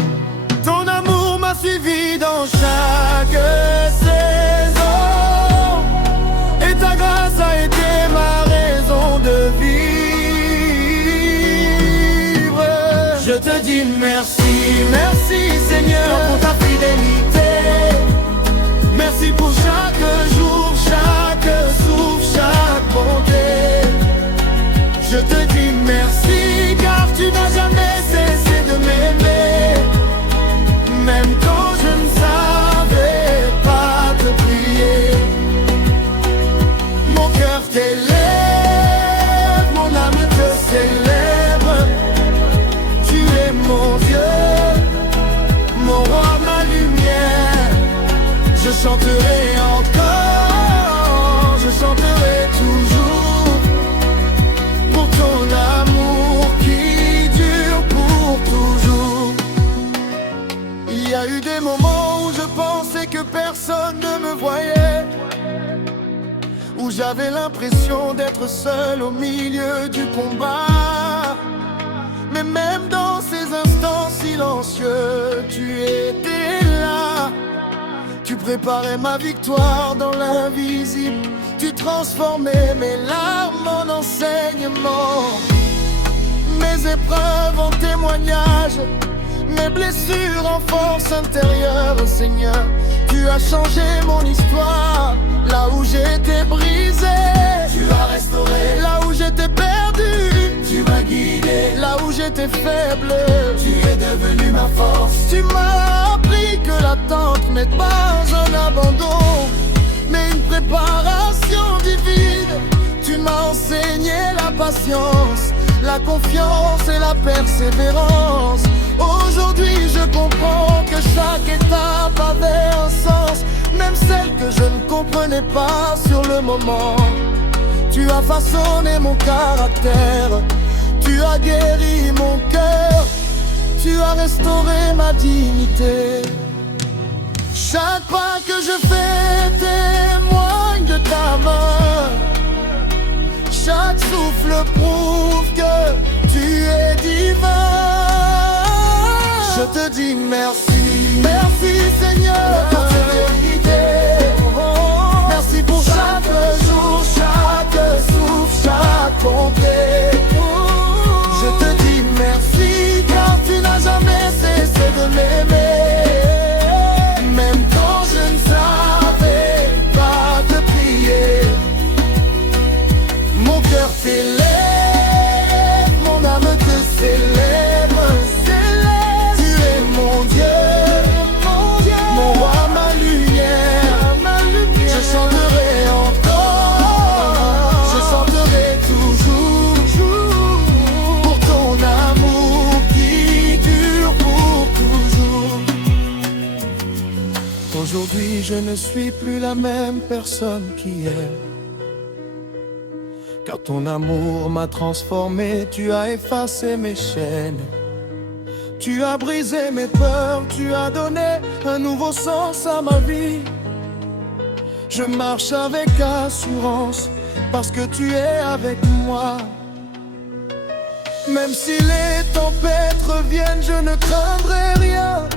Ton amour m'a suivi dans chaque saison, et ta grâce a été ma raison de vivre. Je te dis merci, merci Seigneur pour ta fidélité. Merci pour chaque jour, chaque souffle, chaque bonté. Je te dis merci car tu n'as jamais cessé de m'aimer. Même quand je ne savais pas te prier, mon cœur t'élève, mon âme te célèbre. Tu es mon Dieu, mon roi, ma lumière. Je chanterai encore, je chanterai toujours pour ton amour qui dure pour toujours. Il y a eu des moments où je pensais que personne ne me voyait, où j'avais l'impression d'être seul au milieu du combat. Mais même dans ces instants silencieux, tu étais là. Tu préparais ma victoire dans l'invisible. Tu transformais mes larmes en enseignement, mes épreuves en témoignage, mes blessures en force intérieure. Seigneur, tu as changé mon histoire. Là où j'étais brisé, tu as restauré. Là où j'étais perdu, tu m'as guidé. Là où j'étais faible, tu es devenu ma force. Tu m'as appris que l'attente n'est pas un abandon, mais une préparation divine. Tu m'as enseigné la patience la confiance et la persévérance. Aujourd'hui je comprends que chaque étape avait un sens, même celle que je ne comprenais pas sur le moment. Tu as façonné mon caractère, tu as guéri mon cœur, tu as restauré ma dignité. Chaque pas que je fais témoigne de ta main, chaque souffle prouve que tu es divin. Je te dis merci, merci Seigneur pour ta vérité. Merci pour chaque jour, chaque souffle, chaque bonté. Je te dis merci car tu n'as jamais cessé de m'aimer. Même quand je ne savais pas te prier, mon cœur t'élève, mon âme te célèbre. Tu es mon Dieu, mon roi, ma lumière. Je chanterai encore, je chanterai toujours pour ton amour qui dure pour toujours. Aujourd'hui je ne suis plus la même personne qu'hier, car ton amour m'a transformé, tu as effacé mes chaînes. Tu as brisé mes peurs, tu as donné un nouveau sens à ma vie. Je marche avec assurance, parce que tu es avec moi. Même si les tempêtes reviennent, je ne craindrai rien,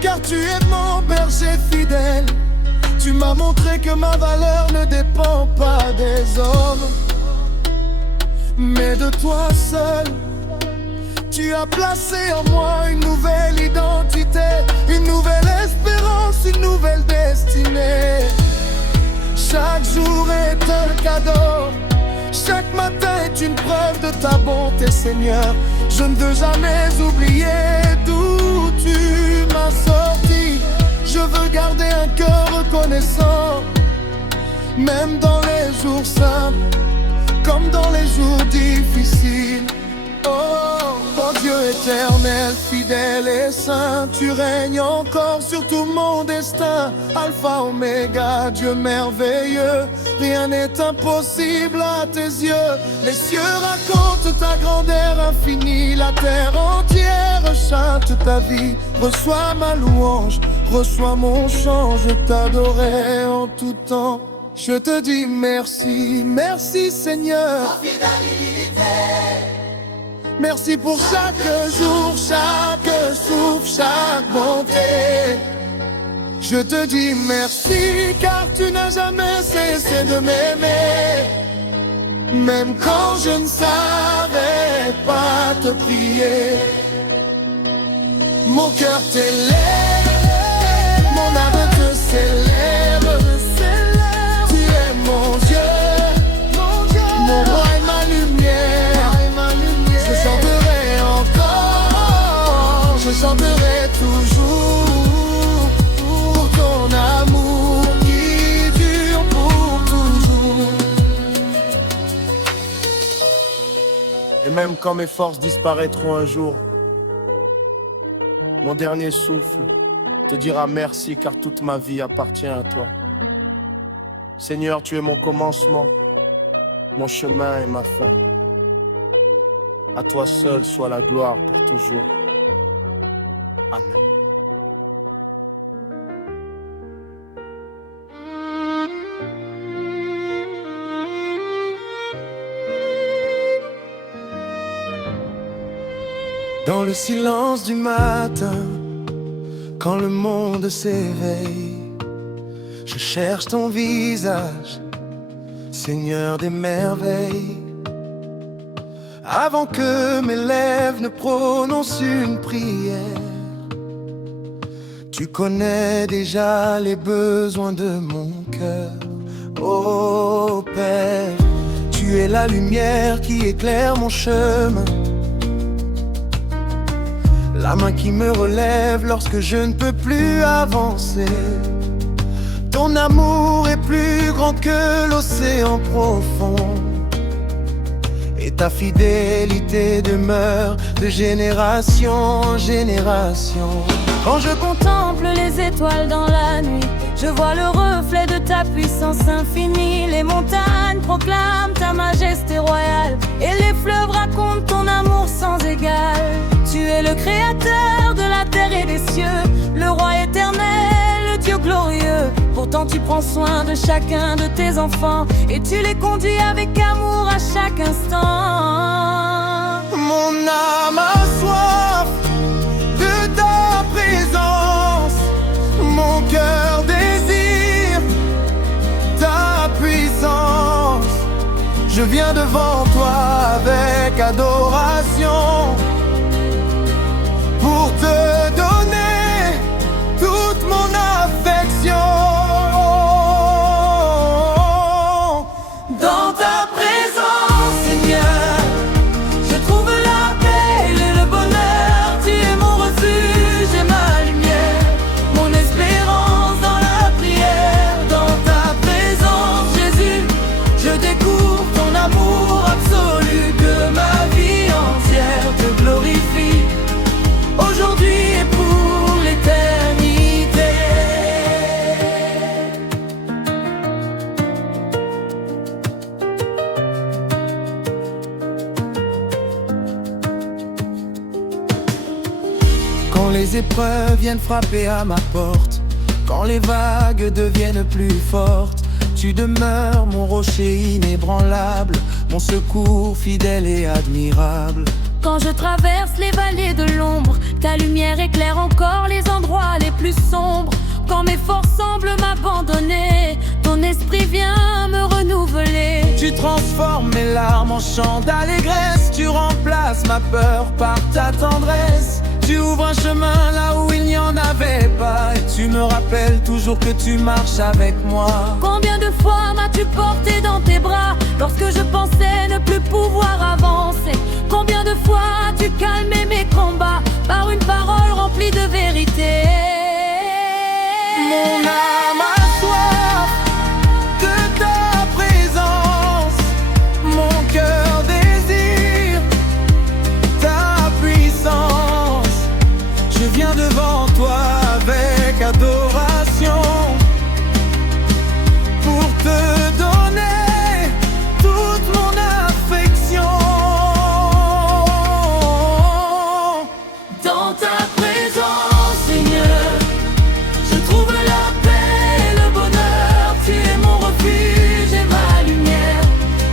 car tu es mon berger fidèle. Tu m'as montré que ma valeur ne dépend pas des hommes, mais de toi seul. Tu as placé en moi une nouvelle identité, une nouvelle espérance, une nouvelle destinée. Chaque jour est un cadeau, chaque matin est une preuve de ta bonté, Seigneur. Je ne veux jamais oublier d'où tu m'as sorti. Je veux garder un cœur reconnaissant, même dans les jours simples, comme dans les jours difficiles. Oh Dieu éternel, fidèle et saint, tu règnes encore sur tout mon destin. Alpha, Oméga, Dieu merveilleux, rien n'est impossible à tes yeux. Les cieux racontent ta grandeur infinie, la terre entière chante ta vie. Reçois ma louange, reçois mon chant, je t'adorerai en tout temps. Je te dis merci, merci Seigneur. Merci pour chaque jour, chaque souffle, chaque bonté. Je te dis merci car tu n'as jamais cessé de m'aimer. Même quand je ne savais pas te prier, mon cœur t'élève, mon âme te célèbre. Tu es mon Dieu, mon roi et ma lumière. Je chanterai encore, je chanterai toujours pour ton amour qui dure pour toujours. Et même quand mes forces disparaîtront un jour, mon dernier souffle te dira merci car toute ma vie appartient à toi. Seigneur, tu es mon commencement, mon chemin et ma fin. À toi seul soit la gloire pour toujours. Amen. Dans le silence du matin, quand le monde s'éveille, je cherche ton visage, Seigneur des merveilles. Avant que mes lèvres ne prononcent une prière, tu connais déjà les besoins de mon cœur. Oh Père, tu es la lumière qui éclaire mon chemin, la main qui me relève lorsque je ne peux plus avancer. Ton amour est plus grand que l'océan profond, et ta fidélité demeure de génération en génération. Quand je contemple les étoiles dans la nuit, je vois le reflet de ta puissance infinie. Les montagnes proclament ta majesté royale et les fleuves racontent ton amour sans égal. Tu es le créateur de la terre et des cieux, le roi éternel, le Dieu glorieux. Pourtant tu prends soin de chacun de tes enfants et tu les conduis avec amour à chaque instant. Mon âme a soif de ta présence, mon cœur désire ta puissance. Je viens devant toi avec adoration pour te donner toute mon affection. Dans ta présence, Seigneur, je trouve la paix et le bonheur. Tu es mon refuge et ma lumière, mon espérance dans la prière. Dans ta présence, Jésus, je découvre ton amour absolu. Que ma vie entière te glorifie, aujourd'hui et pour l'éternité. Quand les épreuves viennent frapper à ma porte, quand les vagues deviennent plus fortes, tu demeures mon rocher inébranlable, mon secours fidèle et admirable. Quand je traverse les vallées de l'ombre, ta lumière éclaire encore les endroits les plus sombres. Quand mes forces semblent m'abandonner, ton esprit vient me renouveler. Tu transformes mes larmes en chants d'allégresse, tu remplaces ma peur par ta tendresse. Tu ouvres un chemin là où il n'y en avait pas, et tu me rappelles toujours que tu marches avec moi. Combien de fois m'as-tu porté dans tes bras lorsque je pensais ne plus pouvoir avancer? Combien de fois as-tu calmé mes combats par une parole remplie de vérité? Mon âme a soif de ta présence, mon cœur désire ta puissance. Je viens devant toi avec adoration pour te donner toute mon affection. Dans ta présence, Seigneur, je trouve la paix et le bonheur. Tu es mon refuge et ma lumière,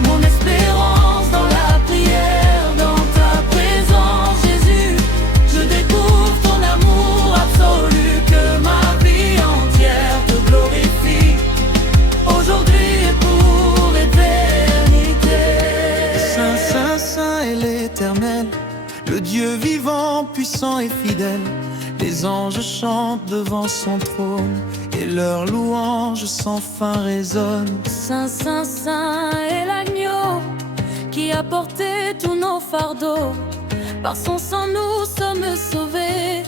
mon espérance dans la prière. Dans ta présence, Jésus, je découvre ton amour absolu. Que ma vie entière te glorifie, aujourd'hui et pour l'éternité. Saint, Saint, Saint est l'Éternel, le Dieu vivant, puissant et fidèle. Les anges chantent devant son trône et leur louange sans fin résonne. Saint, Saint, Saint est l'agneau qui a porté tous nos fardeaux. Par son sang nous sommes sauvés,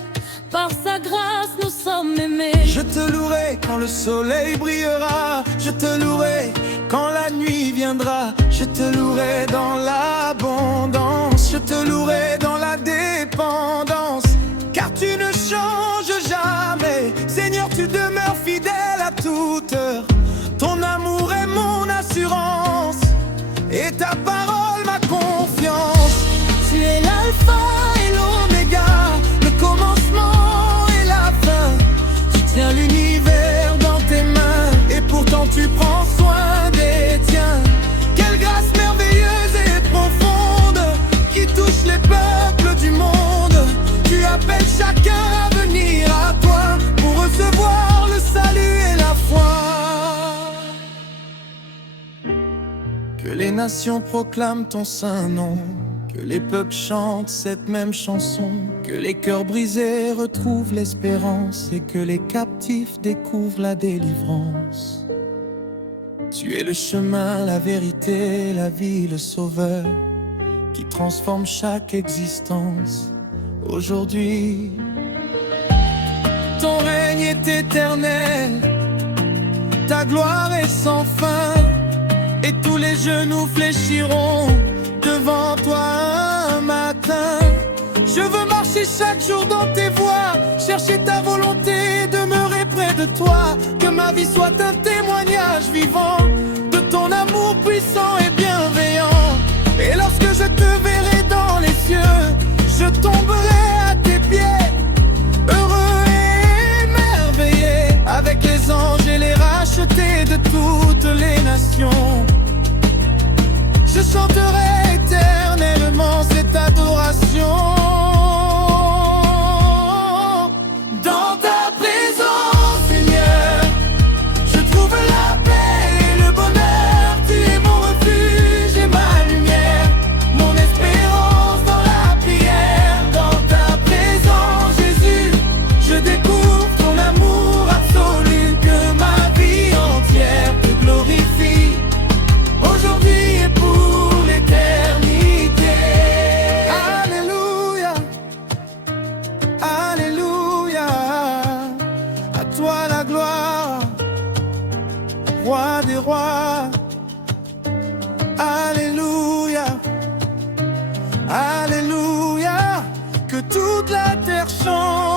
par sa grâce nous sommes aimés. Je te louerai quand le soleil brillera, je te louerai quand la nuit viendra. Je te louerai dans l'abondance, je te louerai dans la dépendance. Car tu ne changes jamais, Seigneur, tu demeures fidèle à toute heure. Ton amour est mon assurance et ta parole ma confiance. Tu es l'alpha Et l'oméga, le commencement et la fin. Tu tiens l'univers dans tes mains et pourtant tu prends soin des tiens. Quelle grâce merveilleuse et profonde qui touche les peuples du monde. Tu appelles chacun à venir à toi pour recevoir le salut et la foi. Que les nations proclament ton saint nom, que les peuples chantent cette même chanson, que les cœurs brisés retrouvent l'espérance et que les captifs découvrent la délivrance. Tu es le chemin, la vérité, la vie, le sauveur qui transforme chaque existence. Aujourd'hui, ton règne est éternel, ta gloire est sans fin, et tous les genoux fléchiront devant toi un matin. Je veux marcher chaque jour dans tes voies, chercher ta volonté, demeurer près de toi. Que ma vie soit un témoignage vivant de ton amour puissant et bienveillant. Et lorsque je te verrai dans les cieux, je tomberai à tes pieds, heureux et émerveillé, avec les anges et les rachetés de toutes les nations. Je chanterai éternellement cette adoration. Dans ta présence, Seigneur, je trouve la paix et le bonheur. Tu es mon refuge et ma lumière, mon espérance dans la prière. Dans ta présence, Jésus, je découvre ton amour absolu. Que ma vie entière te glorifie, aujourd'hui et pour l'éternité. Alléluia, Alléluia, à toi la gloire, roi des rois. Alléluia, Alléluia, que toute la terre chante.